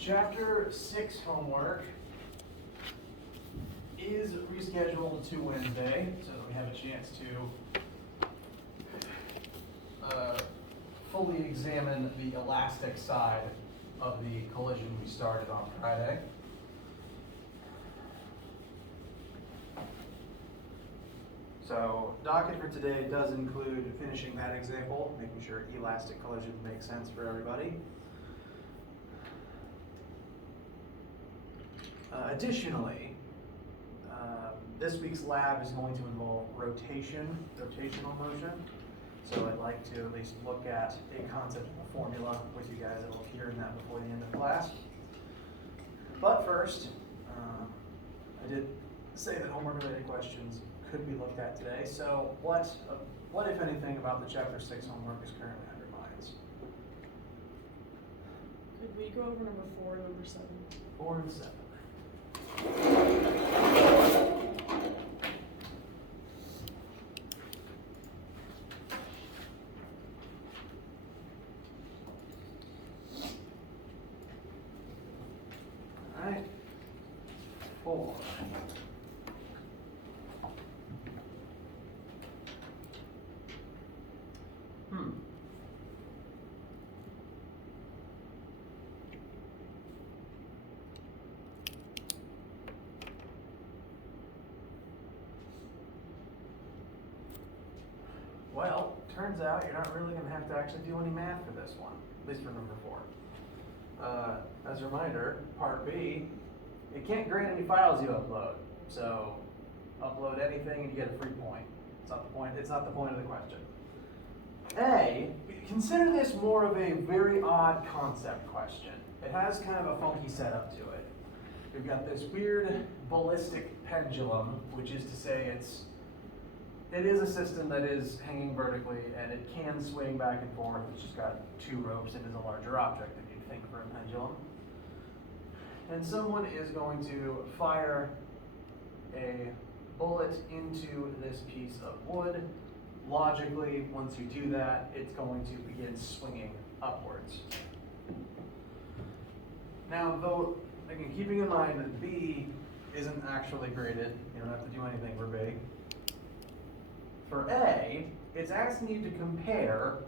Chapter 6 homework is rescheduled to Wednesday, so that we have a chance to fully examine the elastic side of the collision we started on Friday. So, docket for today does include finishing that example, making sure elastic collisions make sense for everybody. Additionally, this week's lab is going to involve rotational motion. So I'd like to at least look at a concept of a formula with you guys. I will appear in that before the end of class. But first, I did say that homework-related questions could be looked at today. So what if anything, about the Chapter 6 homework is currently on your minds? Could we go over number 4 and number 7? 4 and 7. All right. 4. Well, turns out you're not really going to have to actually do any math for this one, at least for number 4. As a reminder, part B, it can't grade any files you upload. So upload anything and you get a free point. It's not the point. It's not the point of the question. A, consider this more of a very odd concept question. It has kind of a funky setup to it. We've got this weird ballistic pendulum, which is to say it is a system that is hanging vertically and it can swing back and forth. It's just got 2 ropes and is a larger object than you'd think for a pendulum. And someone is going to fire a bullet into this piece of wood. Logically, once you do that, it's going to begin swinging upwards. Now, though, again, keeping in mind that B isn't actually graded, you don't have to do anything for B. For A, it's asking you to compare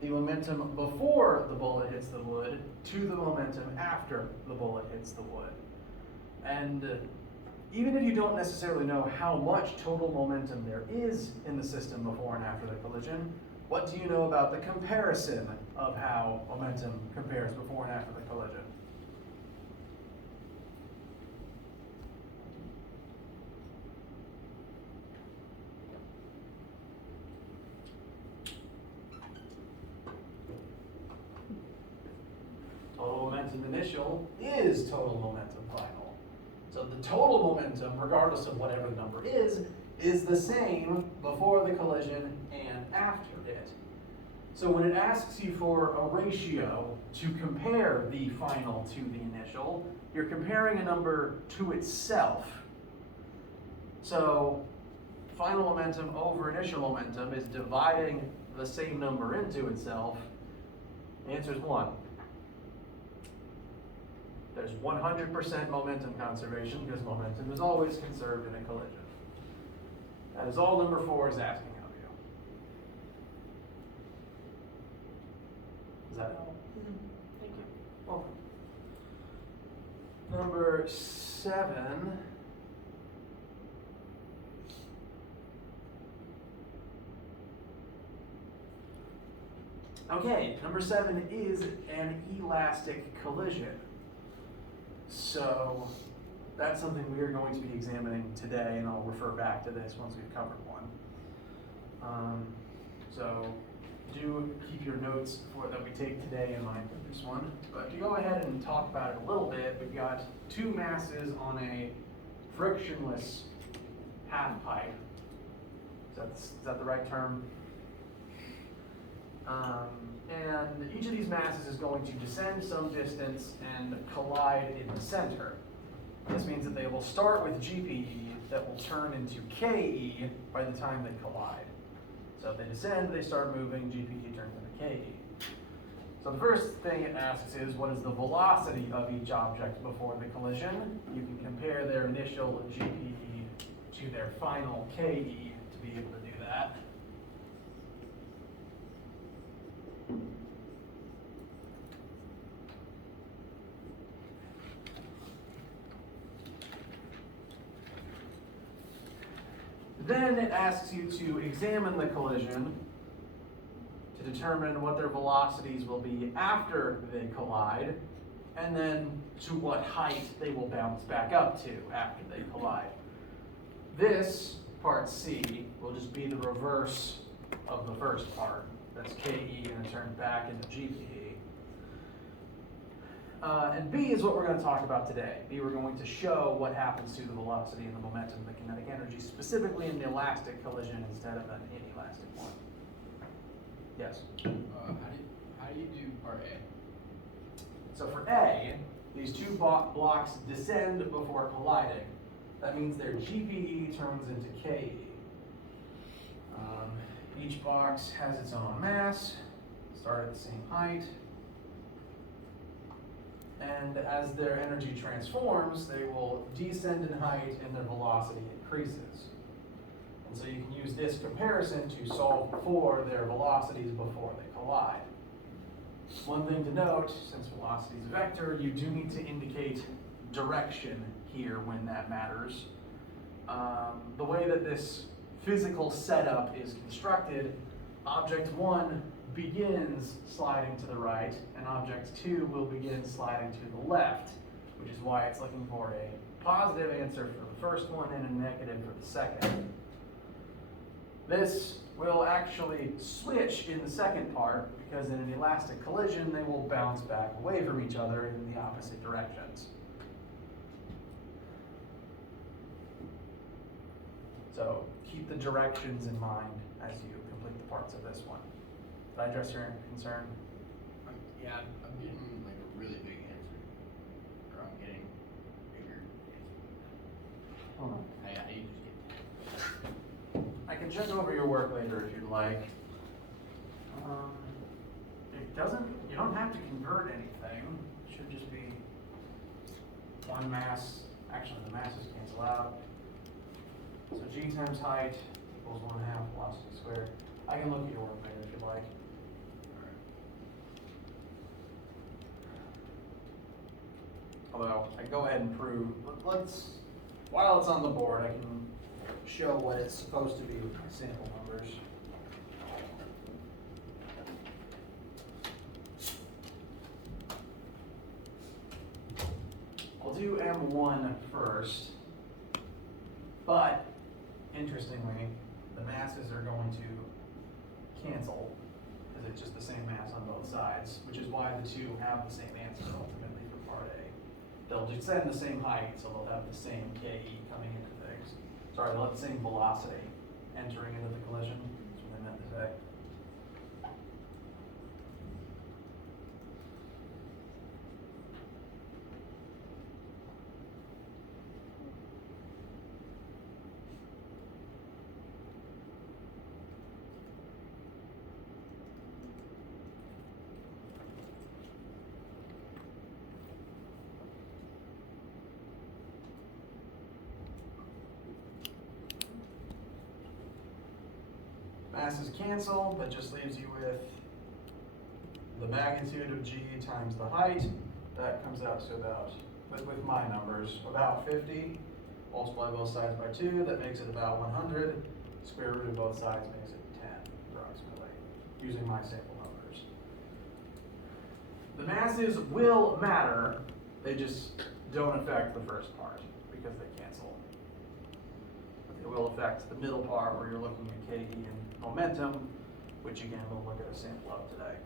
the momentum before the bullet hits the wood to the momentum after the bullet hits the wood. And even if you don't necessarily know how much total momentum there is in the system before and after the collision, what do you know about the comparison of how momentum compares before and after the collision? Total momentum initial is total momentum final. So the total momentum, regardless of whatever the number is the same before the collision and after it. So when it asks you for a ratio to compare the final to the initial, you're comparing a number to itself. So final momentum over initial momentum is dividing the same number into itself. The answer is 1. There's 100% momentum conservation because momentum is always conserved in a collision. That is all number 4 is asking of you. Is that all? Thank you. Welcome. Number 7. Okay, number 7 is an elastic collision. So that's something we are going to be examining today, and I'll refer back to this once we've covered one. So do keep your notes that we take today in mind for this one. But to go ahead and talk about it a little bit, we've got 2 masses on a frictionless half pipe. Is that the right term? And each of these masses is going to descend some distance and collide in the center. This means that they will start with GPE that will turn into KE by the time they collide. So if they descend, they start moving, GPE turns into KE. So the first thing it asks is, what is the velocity of each object before the collision? You can compare their initial GPE to their final KE to be able to do that. Then it asks you to examine the collision to determine what their velocities will be after they collide, and then to what height they will bounce back up to after they collide. This, part C, will just be the reverse of the first part. That's KE going to turn back into GPE. And B is what we're going to talk about today. B, we're going to show what happens to the velocity and the momentum and the kinetic energy, specifically in the elastic collision instead of an inelastic one. Yes? How do you do part A? So for A, these two blocks descend before colliding. That means their GPE turns into KE. Each box has its own mass, start at the same height. And as their energy transforms, they will descend in height and their velocity increases. And so you can use this comparison to solve for their velocities before they collide. One thing to note, since velocity is a vector, you do need to indicate direction here when that matters. The way that this physical setup is constructed, object 1 begins sliding to the right, and object 2 will begin sliding to the left, which is why it's looking for a positive answer for the first one and a negative for the second. This will actually switch in the second part, because in an elastic collision, they will bounce back away from each other in the opposite directions. So keep the directions in mind as you complete the parts of this one. Did I address your concern? Yeah, I'm getting like a really big answer. Or I'm getting bigger answer. Hold on. How do you just get I can check over your work later if you'd like. You don't have to convert anything. It should just be one mass. Actually, the masses cancel out. So G times height equals 1/2 velocity squared. I can look at your work later if you'd like. Although, I can go ahead and prove, while it's on the board, I can show what it's supposed to be with my sample numbers. I'll do M1 first, but interestingly, the masses are going to cancel, because it's just the same mass on both sides, which is why the two have the same answer ultimately for part A. They'll descend the same height, so they'll have the same KE coming into things. Sorry, they'll have the same velocity entering into the collision. That's what I meant to say. Masses cancel, that just leaves you with the magnitude of G times the height. That comes out to about, with my numbers, about 50. Multiply both sides by 2, that makes it about 100. Square root of both sides makes it 10, approximately, using my sample numbers. The masses will matter, they just don't affect the first part, because they cancel. But they will affect the middle part, where you're looking at KE and momentum, which again we'll look at a sample of today.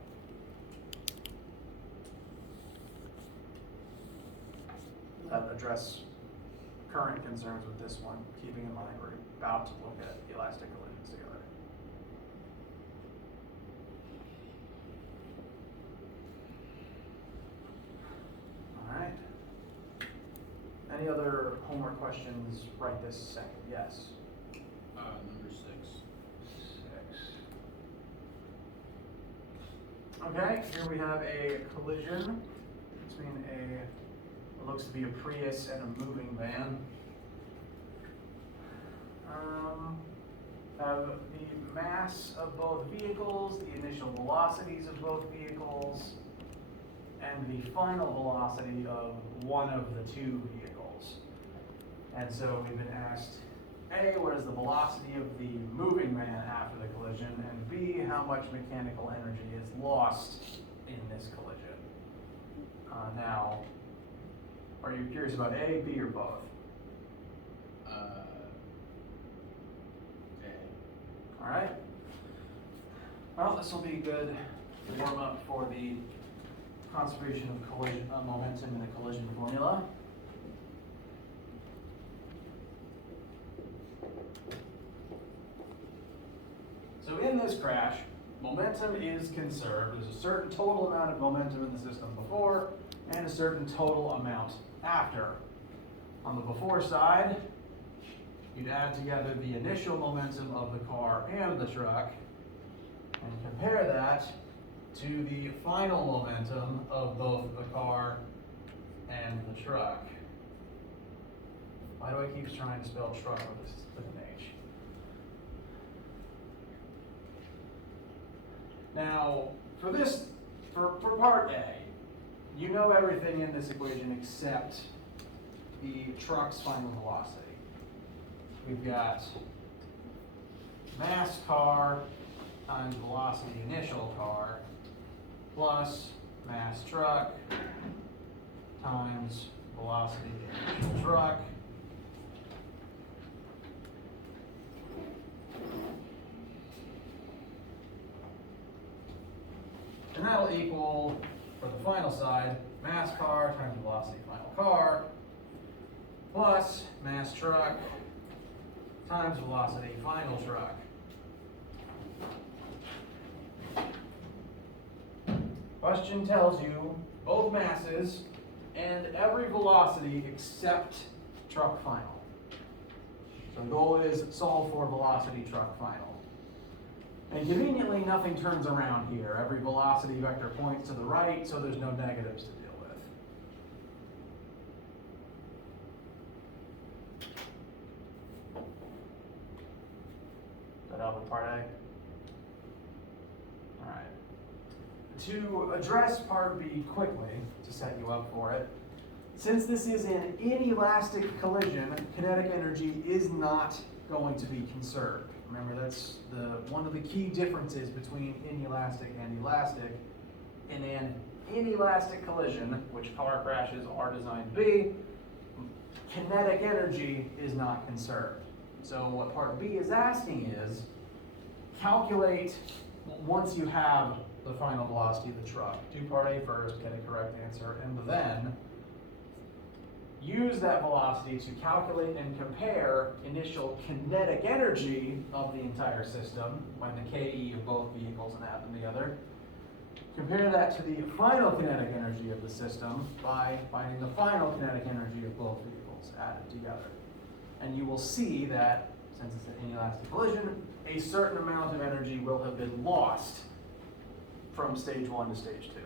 That address current concerns with this one, keeping in mind we're about to look at elastic collisions together. All right. Any other homework questions right this second? Yes. number 6? 6. Okay, here we have a collision between what looks to be a Prius and a moving van. Have the mass of both vehicles, the initial velocities of both vehicles, and the final velocity of one of the two vehicles. And so we've been asked, A, what is the velocity of the moving van after the collision, and B, how much mechanical energy is lost in this collision. Now, are you curious about A, B, or both? All right. Well, this will be a good warm up for the conservation of collision momentum in the collision formula. So in this crash, momentum is conserved. There's a certain total amount of momentum in the system before and a certain total amount after. On the before side, you'd add together the initial momentum of the car and the truck and compare that to the final momentum of both the car and the truck. Why do I keep trying to spell truck with an H? Now, for part A, you know everything in this equation except the truck's final velocity. We've got mass car times velocity initial car plus mass truck times velocity initial truck and that'll equal, for the final side, mass car times velocity final car plus mass truck times velocity final truck. Question tells you both masses and every velocity except truck final. So the goal is solve for velocity truck final. And conveniently, nothing turns around here. Every velocity vector points to the right, so there's no negatives to deal with. Does that help with part A? All right. To address part B quickly, to set you up for it, since this is an inelastic collision, kinetic energy is not going to be conserved. Remember, that's one of the key differences between inelastic and elastic. In an inelastic collision, which car crashes are designed to be, kinetic energy is not conserved. So what part B is asking is, calculate, once you have the final velocity of the truck, do part A first, get a correct answer, and then use that velocity to calculate and compare initial kinetic energy of the entire system, when the KE of both vehicles and add them together. Compare that to the final kinetic energy of the system by finding the final kinetic energy of both vehicles added together. And you will see that, since it's an inelastic collision, a certain amount of energy will have been lost from stage 1 to stage 2.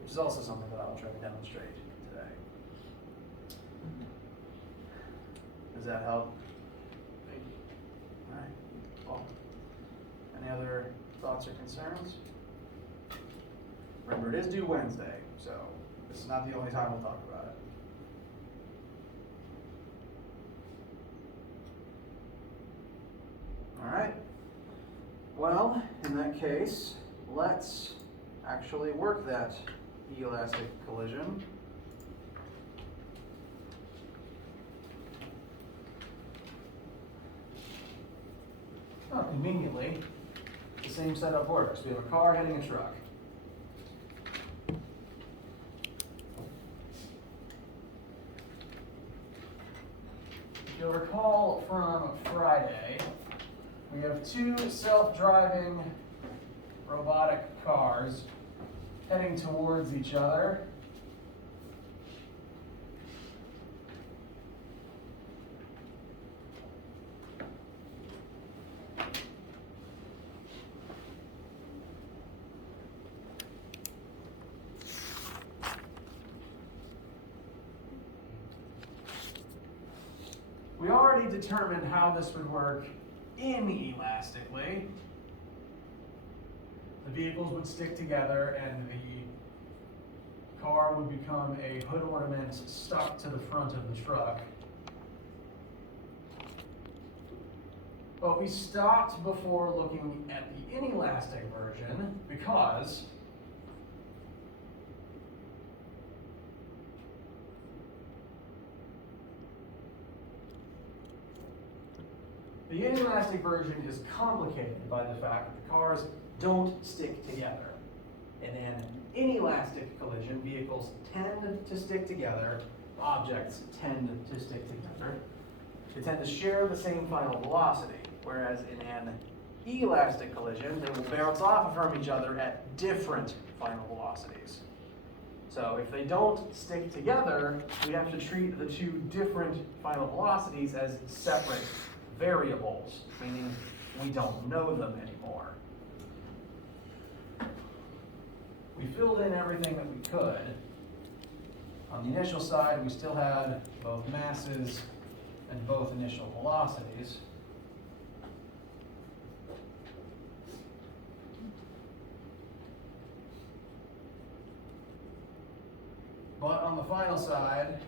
Which is also something that I'll try to demonstrate today. Does that help? Thank you. All right. Well, any other thoughts or concerns? Remember, it is due Wednesday, so this is not the only time we'll talk about it. All right. Well, in that case, let's actually work that elastic collision. Oh, conveniently, the same setup works. We have a car hitting a truck. If you'll recall from Friday, we have two self-driving robotic cars heading towards each other. already determined how this would work inelastically. The vehicles would stick together and the car would become a hood ornament stuck to the front of the truck. But we stopped before looking at the inelastic version because the inelastic version is complicated by the fact that the cars don't stick together. In an inelastic collision, vehicles tend to stick together, objects tend to stick together. They tend to share the same final velocity, whereas in an elastic collision, they will bounce off from each other at different final velocities. So if they don't stick together, we have to treat the two different final velocities as separate variables, meaning we don't know them anymore. We filled in everything that we could. On the initial side, we still had both masses and both initial velocities. But on the final side,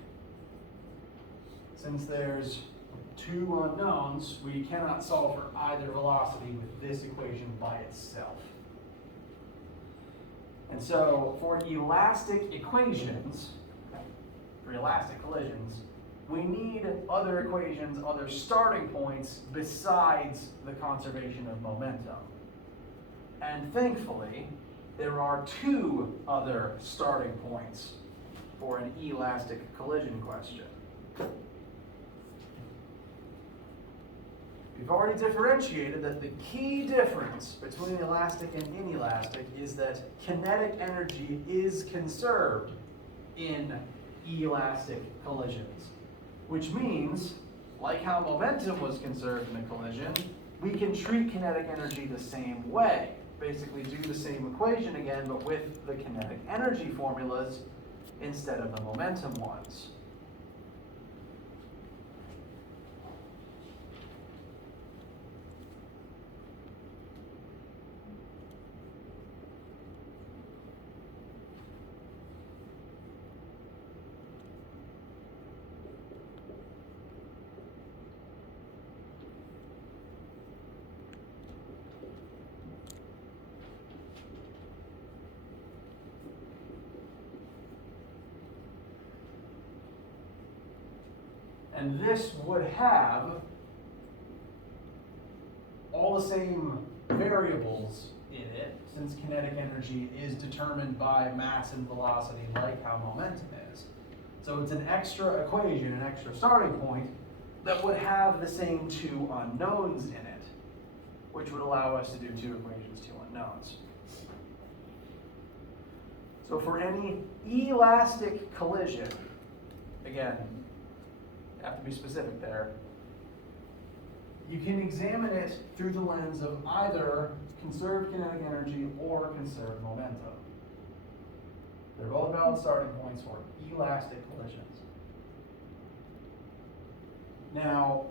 since there's two unknowns, we cannot solve for either velocity with this equation by itself. And so for elastic equations, for elastic collisions, we need other equations, other starting points besides the conservation of momentum. And thankfully, there are two other starting points for an elastic collision question. We've already differentiated that the key difference between elastic and inelastic is that kinetic energy is conserved in elastic collisions, which means, like how momentum was conserved in a collision, we can treat kinetic energy the same way. Basically do the same equation again, but with the kinetic energy formulas instead of the momentum ones. And this would have all the same variables in it, since kinetic energy is determined by mass and velocity like how momentum is. So it's an extra equation, an extra starting point, that would have the same two unknowns in it, which would allow us to do two equations, two unknowns. So for any elastic collision, again, you have to be specific there, you can examine it through the lens of either conserved kinetic energy or conserved momentum. They're both valid starting points for elastic collisions. Now,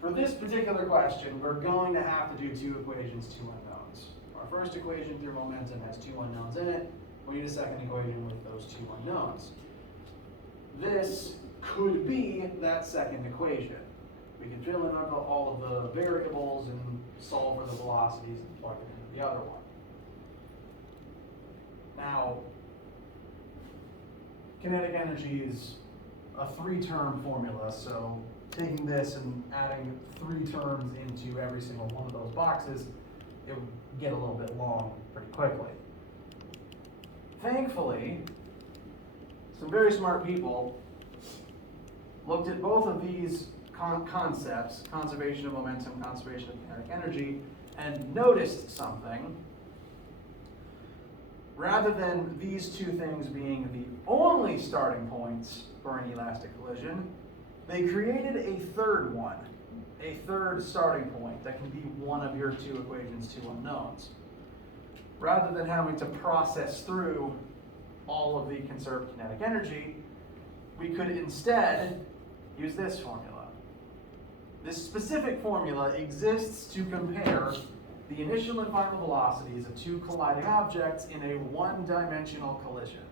for this particular question, we're going to have to do two equations, two unknowns. Our first equation through momentum has two unknowns in it. We need a second equation with those two unknowns. This could be that second equation. We can fill in all of the variables and solve for the velocities and plug it into the other one. Now, kinetic energy is a three-term formula, so taking this and adding three terms into every single one of those boxes, it would get a little bit long pretty quickly. Thankfully, some very smart people looked at both of these concepts, conservation of momentum, conservation of kinetic energy, and noticed something. Rather than these two things being the only starting points for an elastic collision, they created a third one, a third starting point that can be one of your two equations, two unknowns. Rather than having to process through all of the conserved kinetic energy, we could instead use this formula. This specific formula exists to compare the initial and final velocities of two colliding objects in a one-dimensional collision.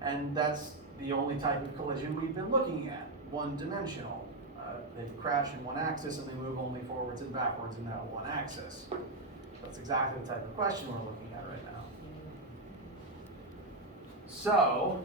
And that's the only type of collision we've been looking at, one-dimensional. They crash in one axis and they move only forwards and backwards in that one axis. That's exactly the type of question we're looking at right now. So,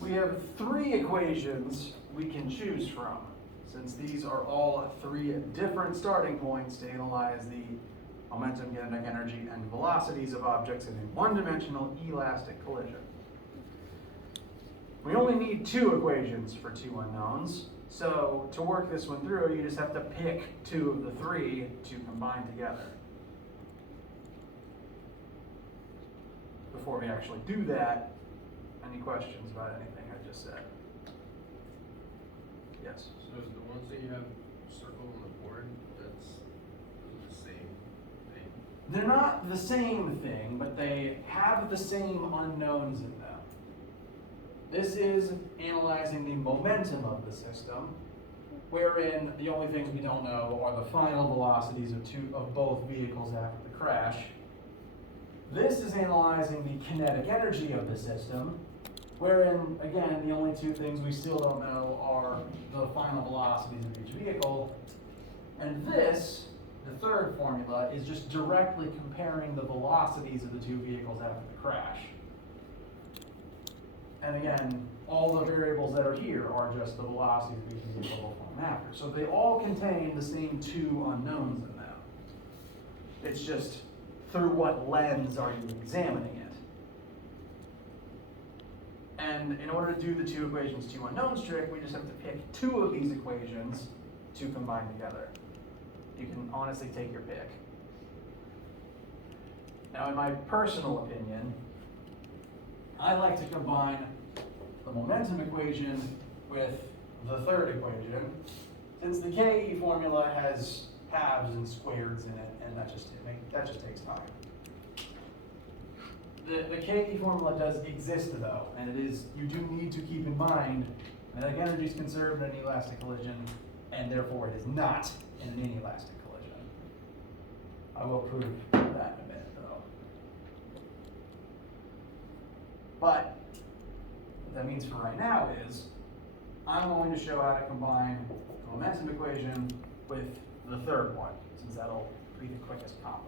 we have three equations we can choose from, since these are all three different starting points to analyze the momentum, kinetic energy, and velocities of objects in a one-dimensional elastic collision. We only need two equations for two unknowns, so to work this one through, you just have to pick two of the three to combine together. Before we actually do that, any questions about anything I just said? Yes? So is the ones that you have circled on the board, that's the same thing? They're not the same thing, but they have the same unknowns in them. This is analyzing the momentum of the system, wherein the only things we don't know are the final velocities of both vehicles after the crash. This is analyzing the kinetic energy of the system, wherein, again, the only two things we still don't know are the final velocities of each vehicle. And this, the third formula, is just directly comparing the velocities of the two vehicles after the crash. And again, all the variables that are here are just the velocities of each vehicle before and after. So they all contain the same two unknowns in them. It's just through what lens are you examining it? And in order to do the two equations, two unknowns trick, we just have to pick two of these equations to combine together. You can honestly take your pick. Now, in my personal opinion, I like to combine the momentum equation with the third equation, since the KE formula has halves and squareds in it, and that just takes time. The KE formula does exist though, and you do need to keep in mind that energy is conserved in an elastic collision, and therefore it is not in an inelastic collision. I will prove that in a minute though. But what that means for right now is I'm going to show how to combine the momentum equation with the third one, since that'll be the quickest combo.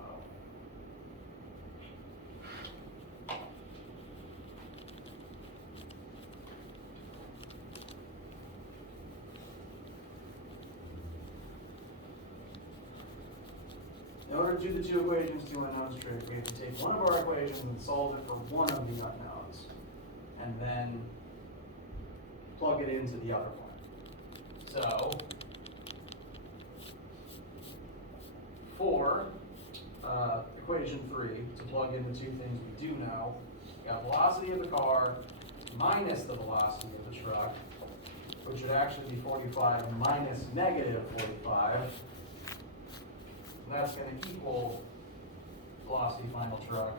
In order to do the two equations, two unknowns trick, we have to take one of our equations and solve it for one of the unknowns, and then plug it into the other one. So, for equation 3, to plug in the two things we do know, we got velocity of the car minus the velocity of the truck, which would actually be 45 minus negative 45. And that's going to equal velocity final truck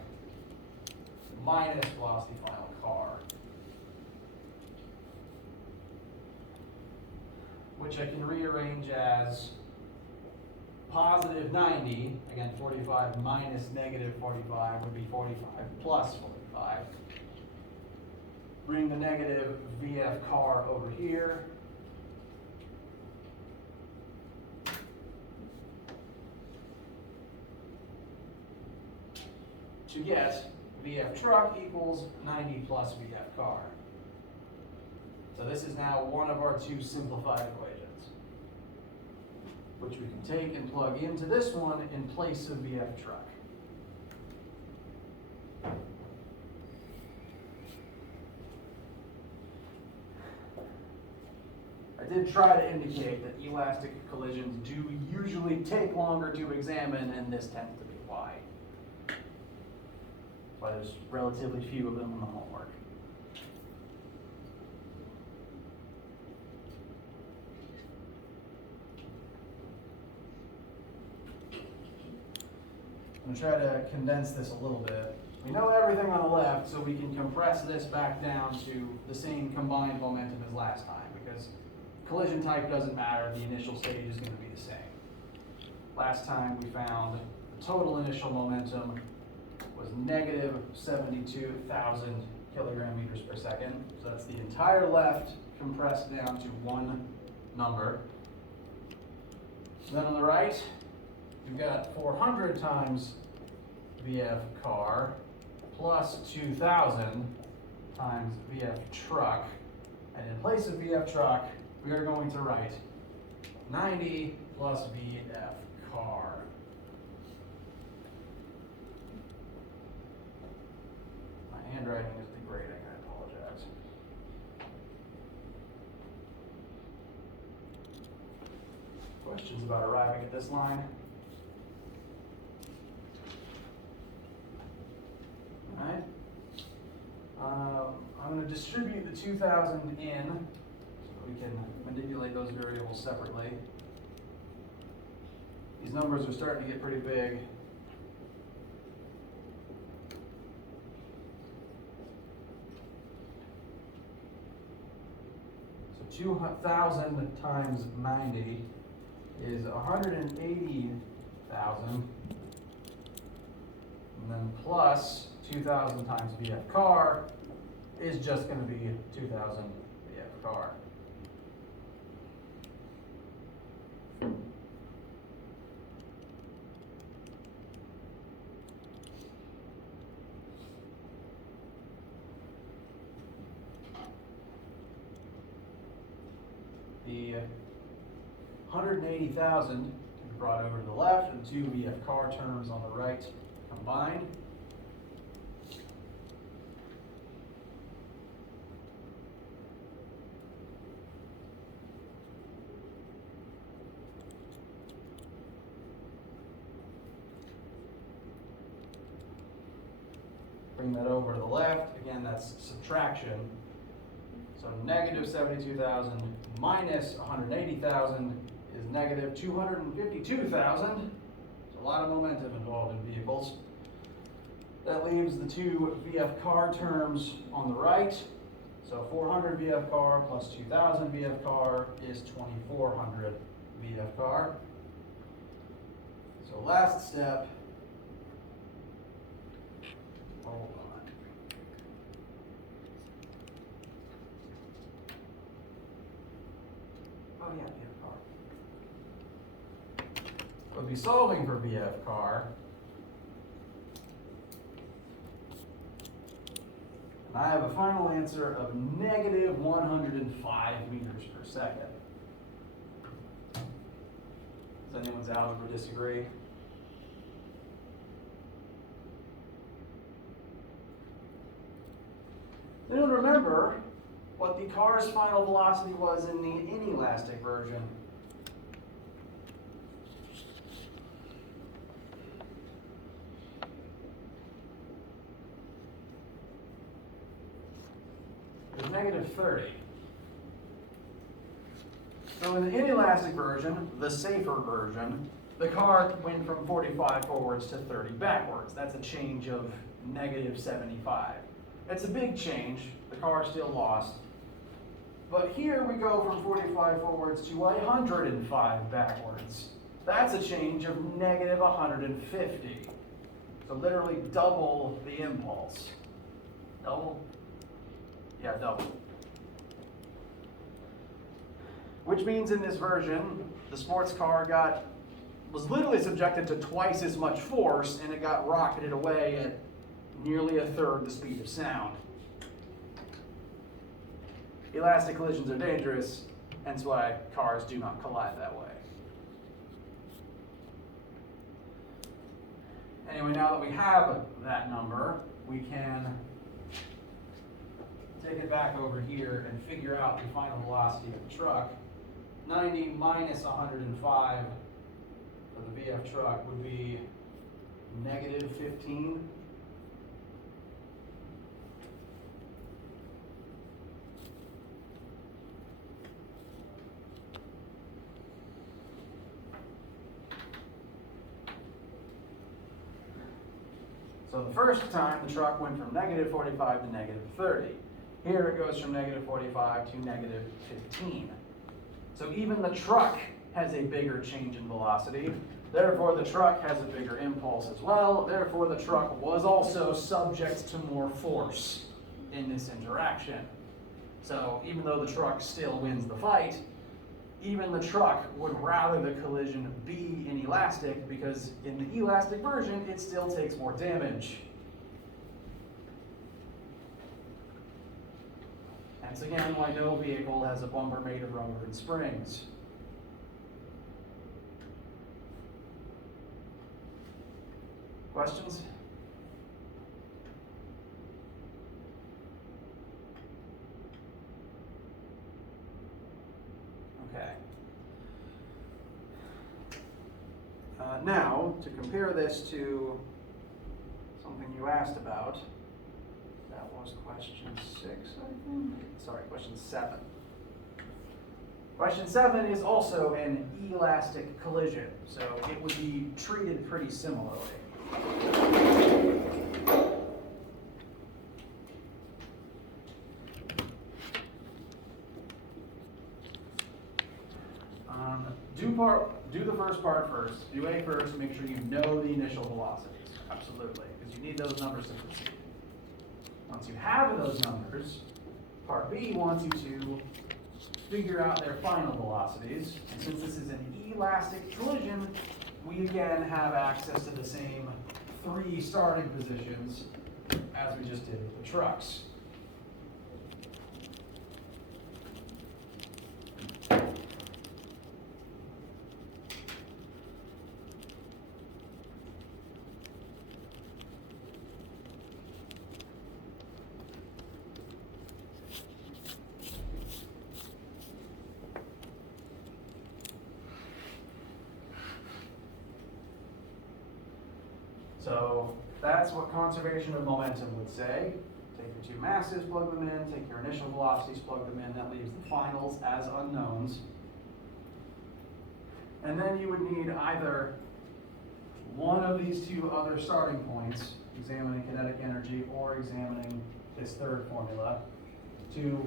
minus velocity final car. which I can rearrange as positive 90, again 45 minus negative 45 would be 45 plus 45. Bring the negative VF car over here. To get VF truck equals 90 plus VF car. So this is now one of our two simplified equations, which we can take and plug into this one in place of VF truck. I did try to indicate that elastic collisions do usually take longer to examine, and this tends to be why. Why there's relatively few of them in the homework. I'm going to try to condense this a little bit. We know everything on the left, so we can compress this back down to the same combined momentum as last time, because collision type doesn't matter, the initial stage is going to be the same. Last time we found the total initial momentum was negative 72,000 kilogram meters per second. So that's the entire left compressed down to one number. Then on the right, we've got 400 times VF car plus 2,000 times VF truck. And in place of VF truck, we are going to write 90 plus VF car. My handwriting is degrading, I apologize. Questions about arriving at this line? All right. I'm going to distribute the 2,000 in so we can manipulate those variables separately. These numbers are starting to get pretty big. So 2,000 times 90 is 180,000. And then plus 2,000 times VF car is just going to be 2,000 VF car. The 180,000 can be brought over to the left, and the two VF car terms on the right combined. Bring that over to the left. Again, that's subtraction. So negative 72,000 minus 180,000 is negative 252,000. There's a lot of momentum involved in vehicles. That leaves the two VF car terms on the right. So 400 VF car plus 2,000 VF car is 2,400 VF car. So last step. Hold on. Oh yeah, VF car. We'll be solving for VF car. And I have a final answer of negative 105 meters per second. Does anyone's algebra disagree? Does anyone remember what the car's final velocity was in the inelastic version? It was negative 30. So in the inelastic version, the safer version, the car went from 45 forwards to 30 backwards. That's a change of negative 75. It's a big change. The car still lost. But here we go from 45 forwards to 105 backwards. That's a change of negative 150. So literally double the impulse. Double? Yeah, double. Which means in this version, the sports car was literally subjected to twice as much force, and it got rocketed away at nearly a third the speed of sound. Elastic collisions are dangerous, hence why cars do not collide that way. Anyway, now that we have that number, we can take it back over here and figure out the final velocity of the truck. 90 minus 105 for the VF truck would be negative 15. So the first time the truck went from negative 45 to negative 30. Here it goes from negative 45 to negative 15. So even the truck has a bigger change in velocity. Therefore the truck has a bigger impulse as well. Therefore the truck was also subject to more force in this interaction. So even though the truck still wins the fight, even the truck would rather the collision be inelastic, because in the elastic version, it still takes more damage. Hence again, why no vehicle has a bumper made of rubber and springs. Questions? Okay. Now, to compare this to something you asked about, that was question 6, I think. Sorry, question 7. Question 7 is also an elastic collision, so it would be treated pretty similarly. Do the first part first. Do A first, make sure you know the initial velocities. Absolutely, because you need those numbers to proceed. Once you have those numbers, part B wants you to figure out their final velocities. And since this is an elastic collision, we again have access to the same 3 starting positions as we just did with the trucks. So that's what conservation of momentum would say. Take your 2 masses, plug them in, take your initial velocities, plug them in. That leaves the finals as unknowns. And then you would need either one of these 2 other starting points, examining kinetic energy or examining this third formula, to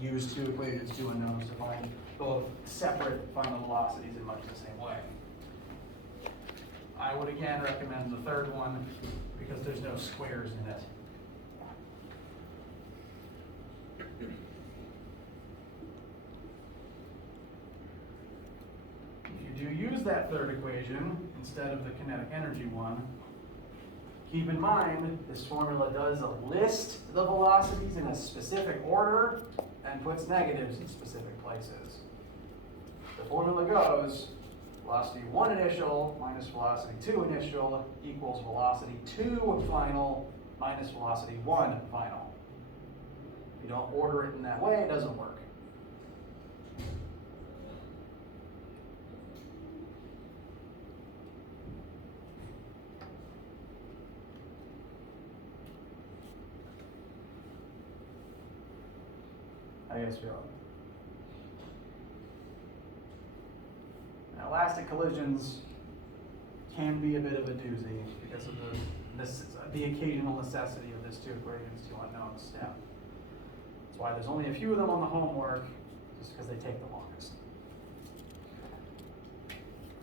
use 2 equations, 2 unknowns to find both separate final velocities in much the same way. I would again recommend the third one because there's no squares in it. If you do use that third equation instead of the kinetic energy one, keep in mind this formula does list the velocities in a specific order and puts negatives in specific places. The formula goes velocity 1 initial minus velocity 2 initial equals velocity 2 final minus velocity 1 final. If you don't order it in that way, it doesn't work. I guess you're on. Now, elastic collisions can be a bit of a doozy because of the occasional necessity of this 2 equations, 2 unknowns step. That's why there's only a few of them on the homework, just because they take the longest.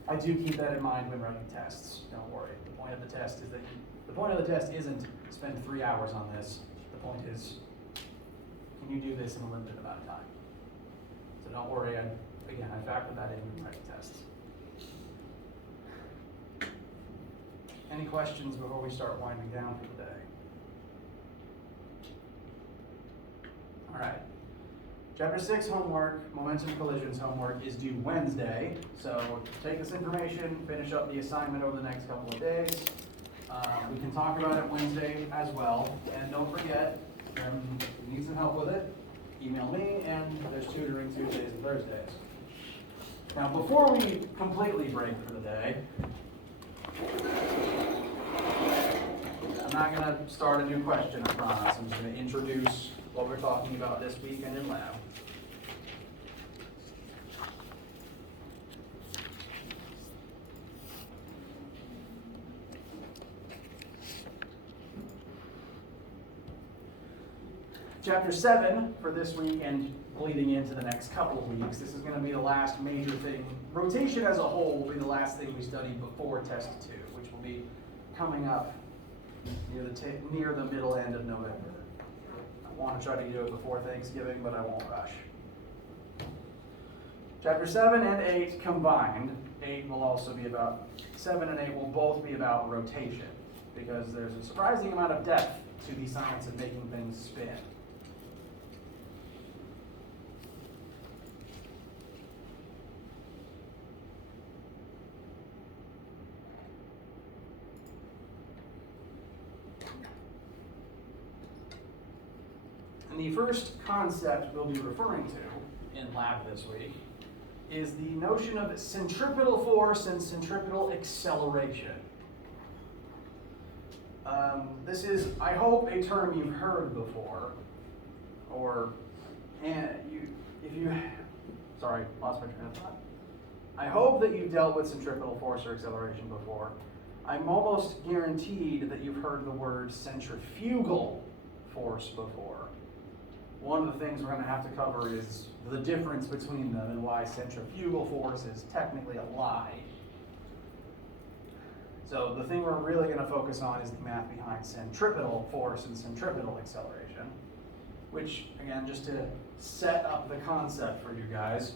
I do keep that in mind when writing tests, don't worry. The point of the test is the point of the test isn't spend 3 hours on this. The point is, can you do this in a limited amount of time? So don't worry, I factor that in when writing tests. Any questions before we start winding down for the day? All right. Chapter 6 homework, momentum collisions homework, is due Wednesday. So take this information, finish up the assignment over the next couple of days. We can talk about it Wednesday as well. And don't forget, if you need some help with it, email me, and there's tutoring Tuesdays and Thursdays. Now, before we completely break for the day, I'm not going to start a new question, I promise. I'm just going to introduce what we're talking about this weekend in lab. Chapter 7 for this week and bleeding into the next couple of weeks. This is going to be the last major thing. Rotation as a whole will be the last thing we study before Test 2, which will be coming up near the middle end of November. I want to try to do it before Thanksgiving, but I won't rush. Chapter 7 and 8 combined. 8 will also be about, 7 and 8 will both be about rotation, because there's a surprising amount of depth to the science of making things spin. And the first concept we'll be referring to in lab this week is the notion of centripetal force and centripetal acceleration. This is, I hope, a term you've heard before, or sorry, lost my train of thought. I hope that you've dealt with centripetal force or acceleration before. I'm almost guaranteed that you've heard the word centrifugal force before. One of the things we're going to have to cover is the difference between them and why centrifugal force is technically a lie. So the thing we're really going to focus on is the math behind centripetal force and centripetal acceleration, which, again, just to set up the concept for you guys,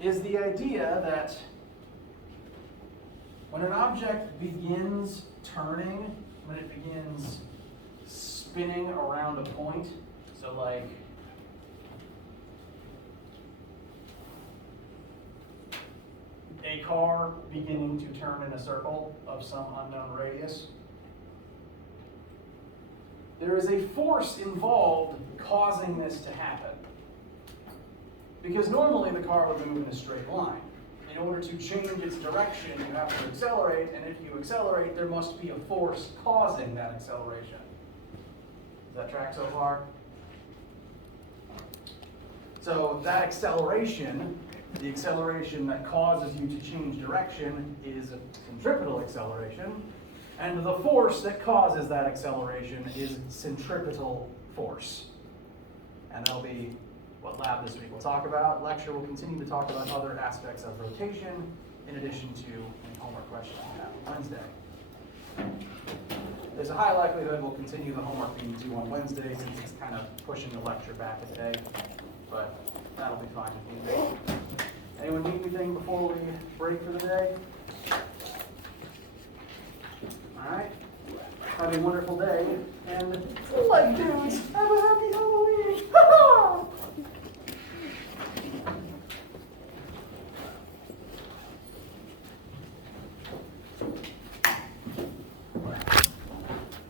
is the idea that when an object begins turning, when it begins spinning around a point, so like a car beginning to turn in a circle of some unknown radius, there is a force involved causing this to happen. Because normally the car would move in a straight line. In order to change its direction, you have to accelerate, and if you accelerate, there must be a force causing that acceleration. Does that track so far? So that acceleration, the acceleration that causes you to change direction, is a centripetal acceleration, and the force that causes that acceleration is centripetal force. And that'll be what lab this week will talk about. Lecture will continue to talk about other aspects of rotation, in addition to any homework questions we have on Wednesday. There's a high likelihood we'll continue the homework being due on Wednesday, since it's kind of pushing the lecture back a day, but that'll be fine with me. Anyone need anything before we break for the day? All right. Have a wonderful day, and like dudes.